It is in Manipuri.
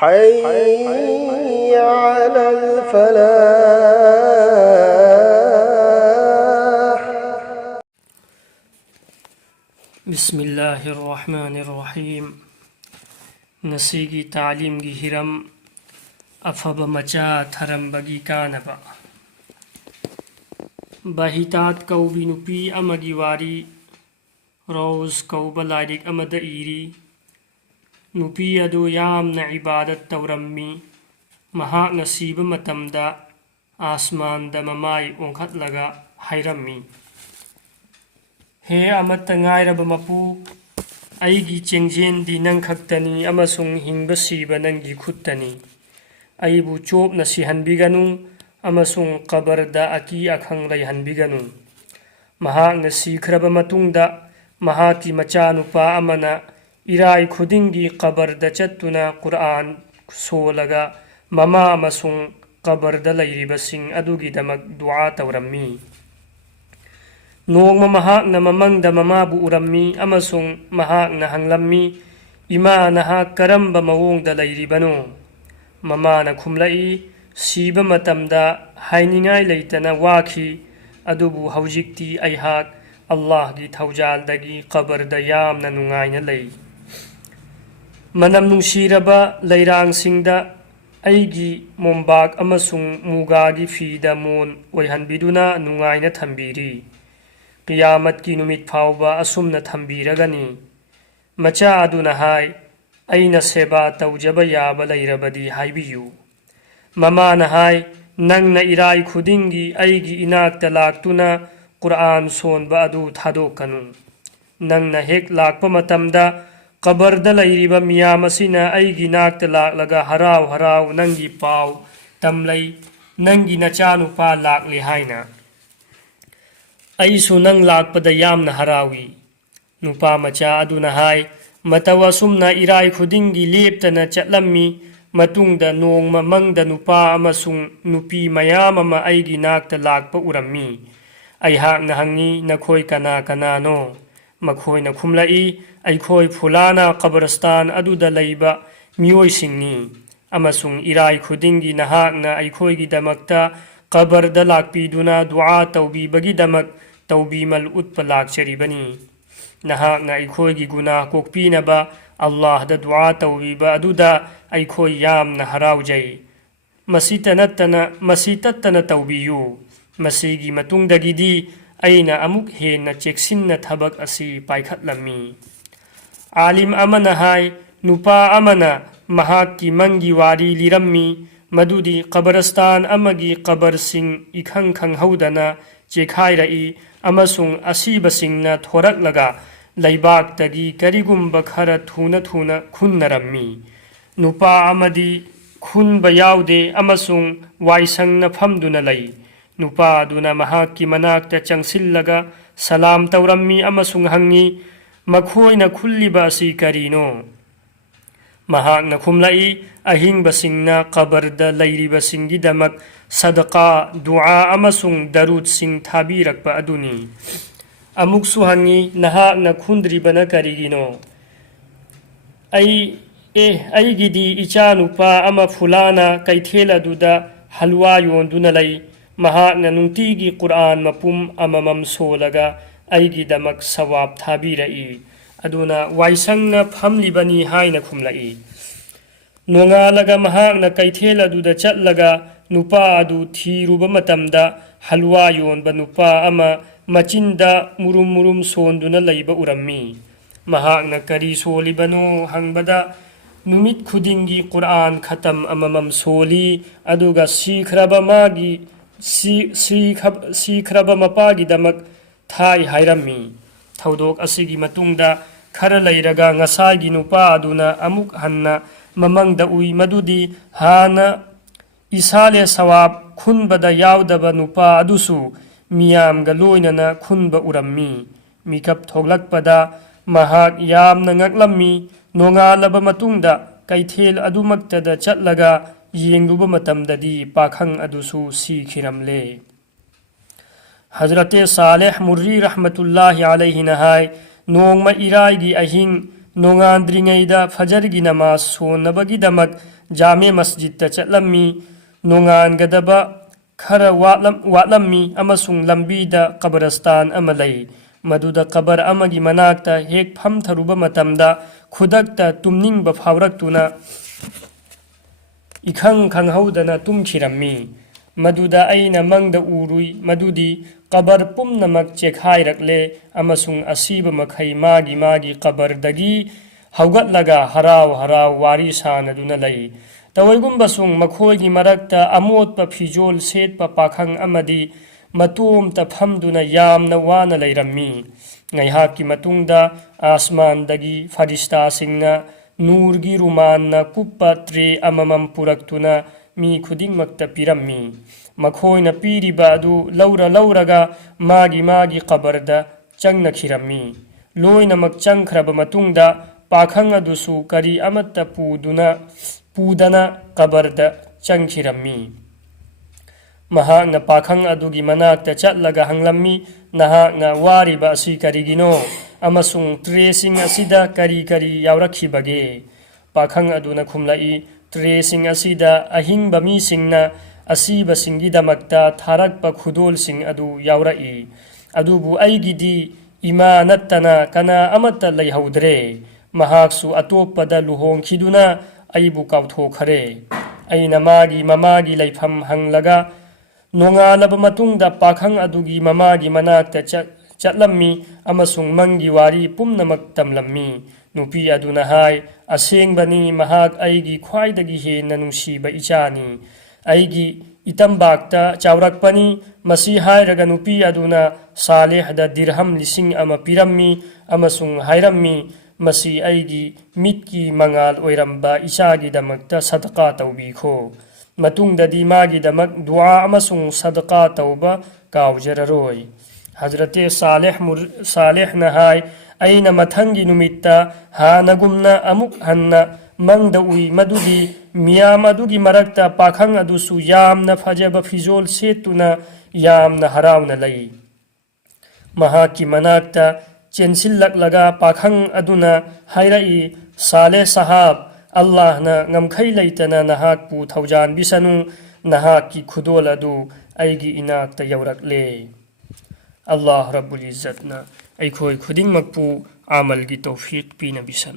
حي على الفلاح. بسم الله الرحمن الرحيم. نسيجي تعليم هرم أفب مجا ثرم بگي كانبا بهيتات كوبي نبي أمگي واري روز كوبا لايريك أمد إيري نبي أدو يامنا عبادت تورمي مهاك نسيب متمدا آسمان دا مماي أنخط لغا حيرمي. هي أمت غايرب مپو أيگي چنجين دي نن خكتني أمسون هنگ سيب ننگي خدتني أيبو چوب نسيحن بيگنو أمسون قبر دا أكي أخن ريحن بيگنو. مهاك نسيخرب متون دا مهاكي مچانو پا أمنا إراي خدنگي قبر دا چتنا قرآن سولغا مما أمسون قبر دا ليربسين أدوگي دمك دعا تورمي. نوغ مهاكنا ممنگ دا ممابو أرمي أمسون مهاكنا هنگلمي إما نها كرم بموونگ دا ليربنو. ممانا خملئي سيب متم دا هاينينغاي ليتنا واكي أدوبو هوجيكتي أيهاك الله گي توجال دگي قبر دا يامنا نونغاينا لي. منم نوشيربا ليرانگ سينگ دا أيگي مومباك أمسون موغاگي في دا مون ويهن بدونا نونغاينا تنبيري. قيامت کی نمت فاوبا أسمنا تنبيرغني. مچا أدونا هاي أين سيبا توجب يابا ليربدي هاي بيو. ممانا هاي ننگنا إراي خدنگي أيگي إناك تلاكتنا قرآن سون بأدو تحدو كنو. ننگنا هيك لاك پمتمدا قبر دا ليربا ميامسينا أيگي ناك تلاك لغا هراو هراو ننگي پاو تملي ننگي نچانو پا لاك لهاينا. أيسو ننگ لاك پدا يامنا هراوي. نوپا مچا أدونا هاي متوا سمنا إراي خدنگي ليبتنا چتلمي متونگ دا نوغ ممنگ دا نوپا أمسون نوپي ميام أما أيگي ناك تلاك پا أرمي. أيهاك نهنگي نخوي كنا كنا نو. مخوي نخملئي أيخوي فلانا قبرستان أدو دا ليبا ميوي سنگني. أمسون إراي خدنگي نهاك نا أيخوي گي دمكتا قبر دا لاك بيدونا دعا توبي بگي دمك توبي مل أدپ لاك شريبني. نهاك نا أيخوي گي گناه كوكبي نبا الله دا دعا توبي با أدو دا أيخوي يام نهراو جاي. مسيتتنا توبيو. مسيگي متونگ دگي دي أين أموك هين چكسن تبك أسي بايخت لمي. عالم أمنا هاي نوپا أمنا مهاك کی منگي واري لرمي مدودي قبرستان أمگي قبر سين إخن خن هودنا چكاي رئي أمسون أسيب سيننا ثورك لغا ليباك تگي كريگم بخر ثونا خن نرمي. نوپا أمدي خن بياودي أمسون وايسنگ نفمدنا لي. نوپا دونا مهاك کی مناك تا چنگسل لغا سلام تورمي أمسون هنگي مخوي نخلي باسي كرينو. مهاك نخملئي أهين بسنگنا قبر دا ليري بسنگي دمك صدقا دعا أمسون درود سنگ تابيرك با أدوني. أموك سوهنگي نهاك نخندري بنا كريگينو. أي گدي إچانو پا أما فلانا كيتهلا دودا حلوا يوندونا لي. مهاك ننتيگي قرآن مپوم أما ممسو لغا أيگي دمك سواب تابيرئي. أدونا وايسنگنا فملي بني هاينا خملئي. نونغا لغا مهاكنا كيتهلا دودا چت لغا نوپا أدو تيروب متمدا حلوا يون بنوپا أما مچندا مرم مرم سوندونا ليبا أرمي. مهاكنا كري سولي بنو هنگبدا نمت خدنگي قرآن ختم أما ممسولي أدوغا سيخرب مپاگي دمك ثاي هايرمي. ثودوك أسيگي متونگدا خر ليرغا ngसागी نوپا أدونا أموك هننا ممنگ دا उई मदुदी हाना इसाले सवाब खुन बदा यावदब नुपा अदुसु मियाम गलोइनना खुन ब उरम्मी. मिकप थोगलक पदा महाक याम नंगलम्मी. नोंगालब मतुंगदा कैथेल अदुमक्तदा चटलगा येंगुब मतमददी पाखंग अदुसु सीखिरमले. हजरत सालेह मुर्री रहमतुल्लाहि अलैहि नहाय नोंगमा इरायगी अहिंग नोंगांद्रिंगैदा फजरगी नमाज सोनबगी दमक जामे मस्जिद चलमी नोंगानगदबा खरा वाटलम्मी अमसुंग लंबीदा कब्रस्तान अमा लई मदुदा कबर अमगी मनाक्ता हेक फमथरुबा मतमदा खुदक्ता तुमनिंगबा फावरक्तुना इखंग खंगहौदना तुमखिरम्मी मदुदा अइना मंगदा उरुई मदुदी कबर पुमनमक चेखाइरक्ले अमसुंग असीबा मखै मागी मागी कबरदगी हौगतलगा हराव हराव वारी सानदुना लई तवैगुम्बसुंग मखोइगी मरक्ता अमोटपा फिजोल सेटपा पाखंग अमदी मतोमता फमदुना यामना वाना लैरम्मी ngaihakki matungda asmandagi farishtasingna नूरगी रुमानना कुप्पा त्रे अममम पुरक्तुना मी खुदिंगमक्ता पिरम्मी मखोइना पीरिबा अदु लौरा लौरगा मागी मागी कबरदा चंगनखिरम्मी लोइनमक चंगख्रबा मतुंगदा पाखंग अदुसु करी अमत्ता पूदना कबरदा चंगखिरम्मी महांगना पाखंग अदुगी मनाक्ता चटलगा हंगलम्मी नहांगना वारिबा असि करिगिनो अमसुंग ट्रेसिंग असिदा करी करी यावरखिबगे पाखंग अदुना खुमलाई ट्रेसिंग असिदा अहिंगबा मीसिंगना असीबा सिंगिदमक्ता थारकपा खुदोलसिंग अदु यावरई अदुबु अइगिदी इमा नत्तना कना अमत्ता लैहौद्रे महाक्सु अतोप्पदा लुहोंखिदुना अइबु काउथोखरे अइना मागी ममागी लैफम हंगलगा नोंगालब मतुंगदा पाखंग अदुगी ममागी मनाक्ता चटलम्मी अमसुंग मंगी वारी पुमनमक तमलम्मी नुपी अदुना हाय असेंगबनी महाक अइगी ख्वाइदगी हेन्ना नुंसीबा इचानी अइगी इतंबाक्ता चावरकपनी मसी हायरगा नुपी अदुना सालेहदा दिरहम लिसिंग अमा पिरम्मी अमसुंग हायरम्मी मसी अइगी मिटकी मंगाल ओइरम्बा इचागी दमक्ता सदका तौबीखो मतुंगददी मागी दमक दुआ अमसुंग सदका तौबा कावजररोय हजरते सालेह नहाय अइना मथंगी नुमित्ता हानगुमना अमुक हन्ना मंगद उई मदुदी मियाम अदुगी मरक्ता पाखंग अदुसु यामना फजबा फिजोल सेतुना यामना हरावना लई महाकी मनाक्ता चेंसिल्लक्लगा पाखंग अदुना हायरई साले साहब अल्लाह ना ngमखै लैतना नहाकपु थौजान बिसनु नहाकी खुदोल अदु अइगी इनाक्ता यौरक्ले अल्लाह रब्बुल इज्जतना अइखोय खुदिंगमक्पु आमलगी तौफीक पीना बिसन।